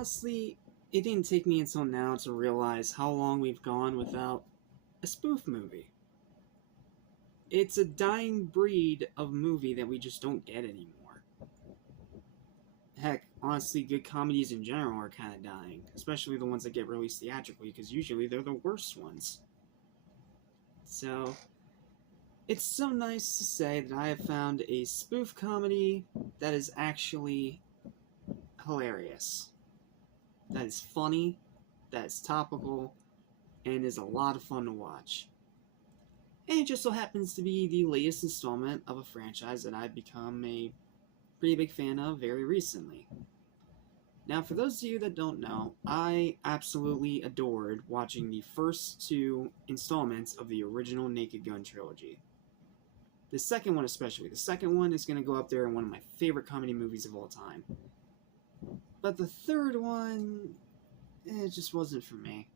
honestly, it didn't take me until now to realize how long we've gone without a spoof movie. It's a dying breed of movie that we just don't get anymore. Heck, honestly, good comedies in general are kind of dying, especially the ones that get released theatrically, because usually they're the worst ones. So, it's so nice to say that I have found a spoof comedy that is actually hilarious, that is funny, that is topical, and is a lot of fun to watch. And it just so happens to be the latest installment of a franchise that I've become a pretty big fan of very recently. Now, for those of you that don't know, I absolutely adored watching the first two installments of the original Naked Gun trilogy. The second one especially. The second one is going to go up there in one of my favorite comedy movies of all time. But the third one, it just wasn't for me.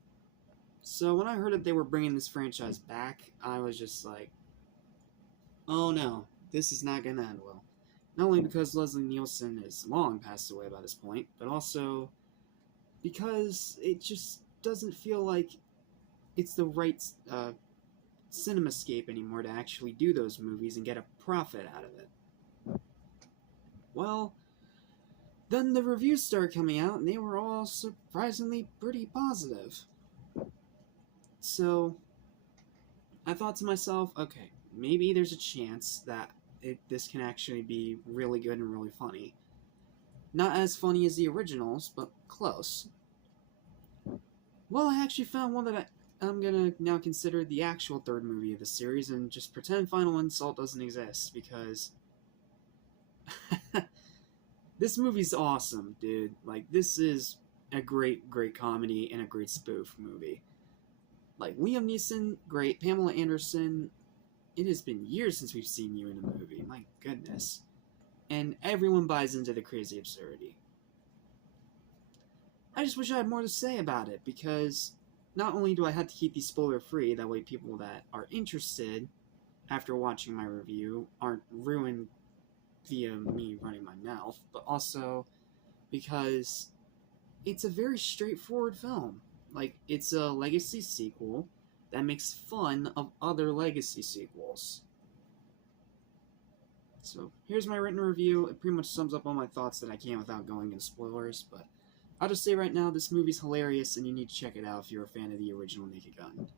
So when I heard that they were bringing this franchise back, I was just like, oh no, this is not going to end well. Not only because Leslie Nielsen has long passed away by this point, but also because it just doesn't feel like it's the right cinemascape anymore to actually do those movies and get a profit out of it. Well, then the reviews started coming out, and they were all surprisingly pretty positive. So, I thought to myself, okay, maybe there's a chance that this can actually be really good and really funny. Not as funny as the originals, but close. Well, I actually found one that I'm gonna now consider the actual third movie of the series and just pretend Final Insult doesn't exist, because this movie's awesome, dude. Like, this is a great, great comedy and a great spoof movie. Like, Liam Neeson, great. Pamela Anderson, it has been years since we've seen you in a movie. My goodness. And everyone buys into the crazy absurdity. I just wish I had more to say about it, because not only do I have to keep these spoiler-free, that way people that are interested after watching my review aren't ruined via me running my mouth, but also because it's a very straightforward film. Like, it's a legacy sequel that makes fun of other legacy sequels. So, here's my written review. It pretty much sums up all my thoughts that I can without going into spoilers, but I'll just say right now, this movie's hilarious, and you need to check it out if you're a fan of the original Naked Gun.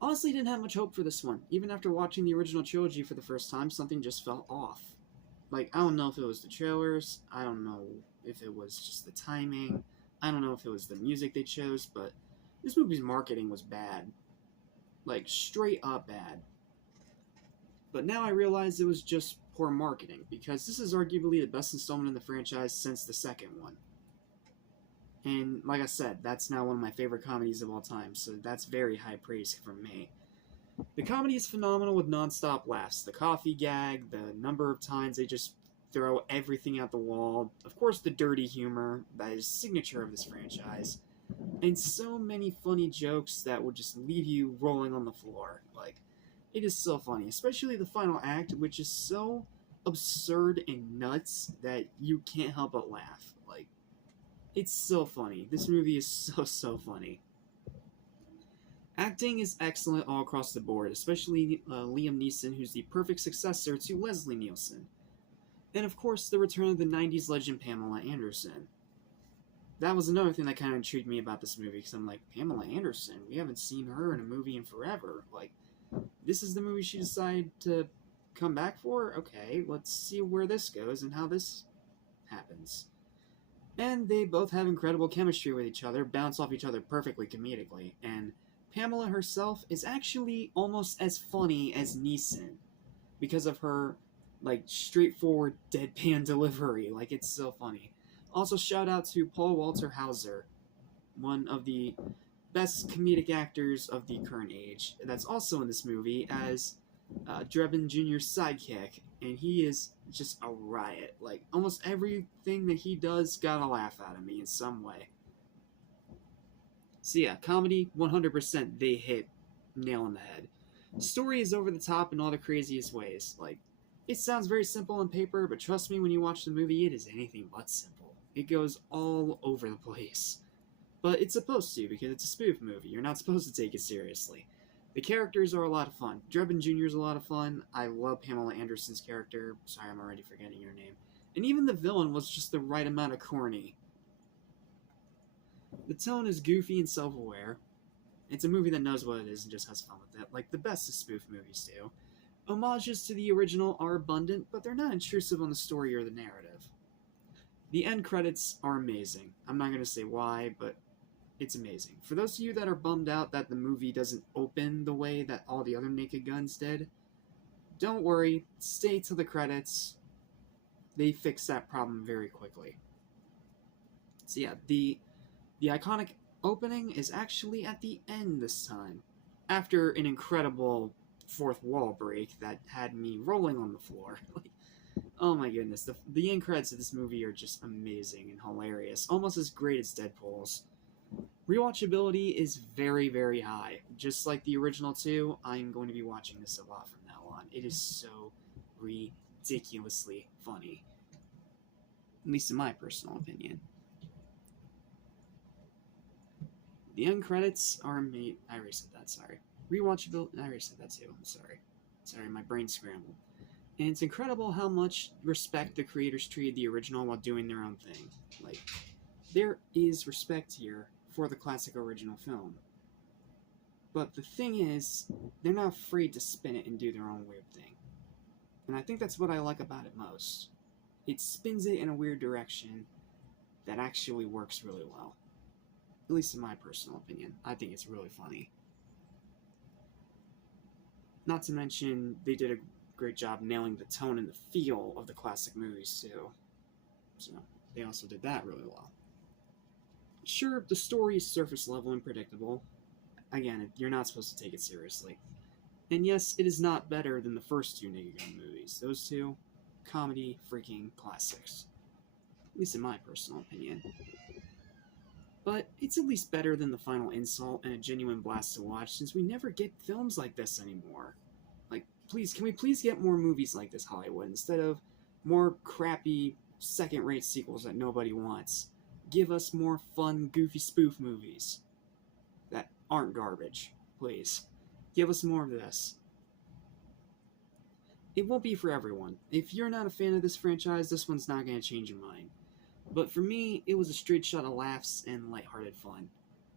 Honestly, didn't have much hope for this one. Even after watching the original trilogy for the first time, something just felt off. Like, I don't know if it was the trailers, I don't know if it was just the timing, I don't know if it was the music they chose, but this movie's marketing was bad. Like, straight up bad. But now I realize it was just poor marketing, because this is arguably the best installment in the franchise since the second one. And like I said, that's now one of my favorite comedies of all time, so that's very high praise from me. The comedy is phenomenal with non-stop laughs. The coffee gag, the number of times they just throw everything at the wall. Of course, the dirty humor, that is signature of this franchise. And so many funny jokes that would just leave you rolling on the floor. Like, it is so funny, especially the final act, which is so absurd and nuts that you can't help but laugh. Like, it's so funny. This movie is so funny. Acting is excellent all across the board, especially Liam Neeson, who's the perfect successor to Leslie Nielsen. And of course, the return of the 90s legend Pamela Anderson. That was another thing that kind of intrigued me about this movie, because I'm like, Pamela Anderson? We haven't seen her in a movie in forever. Like, this is the movie she decided to come back for? Okay, let's see where this goes and how this happens. And they both have incredible chemistry with each other, bounce off each other perfectly comedically, and Pamela herself is actually almost as funny as Neeson, because of her, like, straightforward deadpan delivery. Like, it's so funny. Also, shout out to Paul Walter Hauser, one of the best comedic actors of the current age, that's also in this movie as Drebin Jr.'s sidekick, and he is just a riot. Like, almost everything that he does got a laugh out of me in some way. So yeah, comedy, 100% they hit nail on the head. Story is over the top in all the craziest ways. Like, it sounds very simple on paper, but trust me, when you watch the movie, it is anything but simple. It goes all over the place. But it's supposed to, because it's a spoof movie. You're not supposed to take it seriously. The characters are a lot of fun. Drebin Jr. is a lot of fun. I love Pamela Anderson's character. Sorry, I'm already forgetting your name. And even the villain was just the right amount of corny. The tone is goofy and self-aware. It's a movie that knows what it is and just has fun with it, like the best of spoof movies do. Homages to the original are abundant, but they're not intrusive on the story or the narrative. The end credits are amazing. I'm not going to say why, but it's amazing. For those of you that are bummed out that the movie doesn't open the way that all the other Naked Guns did, don't worry, stay till the credits. They fix that problem very quickly. So yeah, the iconic opening is actually at the end this time, after an incredible fourth wall break that had me rolling on the floor. Oh my goodness, the end credits of this movie are just amazing and hilarious, almost as great as Deadpool's. Rewatchability is very, very high. Just like the original two, I'm going to be watching this a lot from now on. It is so ridiculously funny. At least in my personal opinion. The end credits are made... I already said that, sorry. Rewatchability... I already said that too, I'm sorry. Sorry, my brain scrambled. And it's incredible how much respect the creators treated the original while doing their own thing. Like, there is respect here for the classic original film. But the thing is, they're not afraid to spin it and do their own weird thing. And I think that's what I like about it most. It spins it in a weird direction that actually works really well. At least in my personal opinion. I think it's really funny. Not to mention, they did a great job nailing the tone and the feel of the classic movies too. So, they also did that really well. Sure, the story is surface level and predictable. Again, you're not supposed to take it seriously. And yes, it is not better than the first two Naked Gun movies. Those two, comedy freaking classics. At least in my personal opinion. But it's at least better than The Final Insult and a genuine blast to watch, since we never get films like this anymore. Like, please, can we please get more movies like this, Hollywood, instead of more crappy, second-rate sequels that nobody wants? Give us more fun, goofy spoof movies that aren't garbage, please. Give us more of this. It won't be for everyone. If you're not a fan of this franchise, this one's not going to change your mind. But for me, it was a straight shot of laughs and lighthearted fun.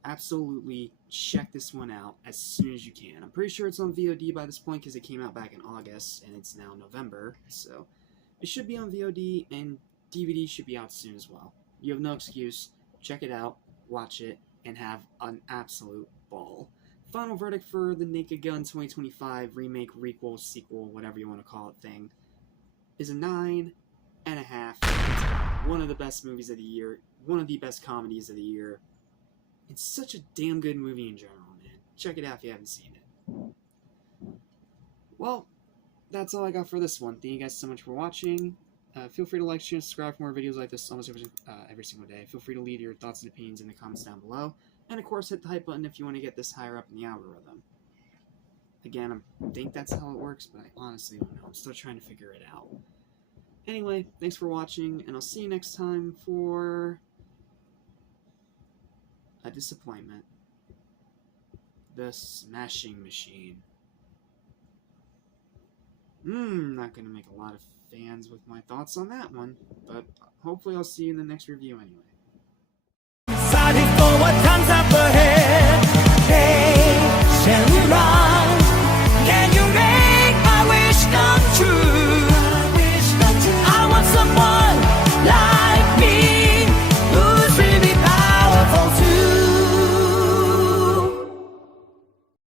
Absolutely check this one out as soon as you can. I'm pretty sure it's on VOD by this point because it came out back in August and it's now November. So it should be on VOD and DVD should be out soon as well. You have no excuse. Check it out, watch it, and have an absolute ball. Final verdict for the Naked Gun 2025 remake, Re-Quel, sequel, whatever you want to call it thing, is a 9.5. It's one of the best movies of the year, one of the best comedies of the year. It's such a damn good movie in general, man. Check it out if you haven't seen it. Well, that's all I got for this one. Thank you guys so much for watching. Feel free to like, share, and subscribe for more videos like this almost every single day. Feel free to leave your thoughts and opinions in the comments down below. And of course, hit the hype button if you want to get this higher up in the algorithm. Again, I think that's how it works, but I honestly don't know. I'm still trying to figure it out. Anyway, thanks for watching, and I'll see you next time for a disappointment. The Smashing Machine. Not gonna make a lot of fans with my thoughts on that one, but hopefully I'll see you in the next review anyway.